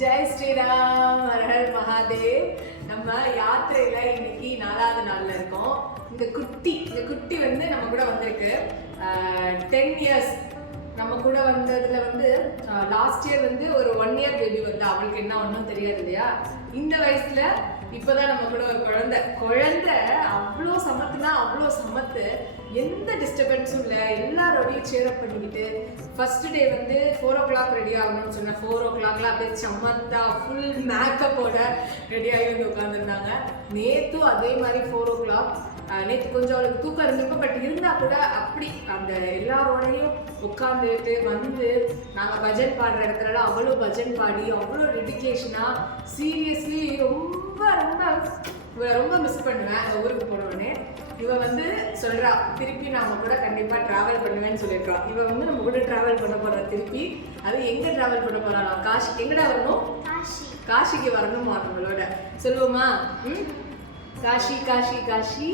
ஜெய் ஸ்ரீராம், ஹரஹர் மகாதேவ். நம்ம யாத்திரையில இன்னைக்கு 4வது நாள்ல இருக்கோம். இந்த குட்டி வந்து நம்ம கூட வந்திருக்கு. 10 இயர்ஸ் நம்ம கூட வந்ததுல வந்து லாஸ்ட் இயர் வந்து ஒரு 1 இயர் பேபி வந்து அவளுக்கு என்ன ஒன்றும் தெரியாது இல்லையா. இந்த வயசுல இப்போதான் நம்ம கூட ஒரு குழந்தை அவ்வளோ சமத்துனா அவ்வளோ சமத்து. எந்த டிஸ்டர்பன்ஸும் இல்லை, எல்லாரோடையும் சேரப் பண்ணிக்கிட்டு ஃபர்ஸ்ட் டே வந்து 4 o'clock ரெடி ஆகணும்னு சொன்னேன். 4 o'clockல அப்படியே சமத்தா ஃபுல் மேக்கப்போட ரெடியாகி வந்து உட்காந்துருந்தாங்க. நேற்றும் அதே மாதிரி 4 o'clock. நேற்று கொஞ்சம் அவளுக்கு தூக்கம் இருந்திருக்கும், பட் இருந்தால் கூட அப்படி அந்த எல்லாரோடையும் உட்காந்துட்டு வந்து நாங்கள் பஜன் பாடுற இடத்துலலாம் அவ்வளோ பஜன் பாடி அவ்வளோ டெடிகேஷனாக சீரியஸ்லி ரொம்ப மிஸ் பண்ணுவேன் அந்த ஊருக்கு போனோடனே. இவ வந்து சொல்றா திருப்பி நாம கூட கண்டிப்பா டிராவல் பண்ணுவேன்னு சொல்லியிருக்கா. இவ வந்து நம்ம கூட டிராவல் பண்ண போறா திருப்பி. அது எங்க டிராவல் பண்ண போறா? காஷி. எங்கடா வரணும்? காஷிக்கு வரணுமா நம்மளோட. சொல்லுவோமா? காஷி காஷி காஷி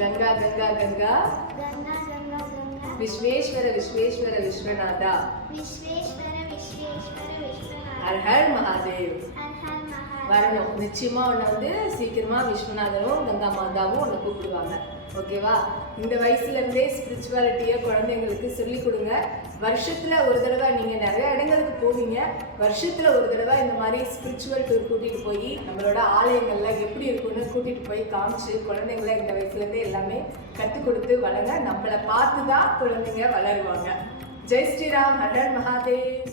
கங்கா கங்கா கங்கா விஸ்வேஸ்வர விஸ்வேஸ்வர விஸ்வநாதா ஹர் ஹர் மகாதேவ். வரணும் நிச்சயமா. உன்னை வந்து சீக்கிரமா விஸ்வநாதரும் கங்கா மாதாவும் உன்னை கூப்பிடுவாங்க. ஓகேவா? இந்த வயசுல இருந்தே ஸ்பிரிச்சுவாலிட்டியை குழந்தைங்களுக்கு சொல்லிக் கொடுங்க. வருஷத்துல ஒரு தடவை நீங்க நிறைய இடங்களுக்கு போவீங்க. வருஷத்துல ஒரு தடவை இந்த மாதிரி ஸ்பிரிச்சுவல் டூர் கூட்டிட்டு போய் நம்மளோட ஆலயங்கள்ல எப்படி இருக்குன்னு கூட்டிட்டு போய் காமிச்சு குழந்தைங்களை இந்த வயசுல இருந்தே எல்லாமே கற்றுக் கொடுத்து வளங்க. நம்மளை பார்த்துதான் குழந்தைங்க வளருவாங்க. ஜெய் ஸ்ரீராம், ஹர் ஹர் மகாதேவ்.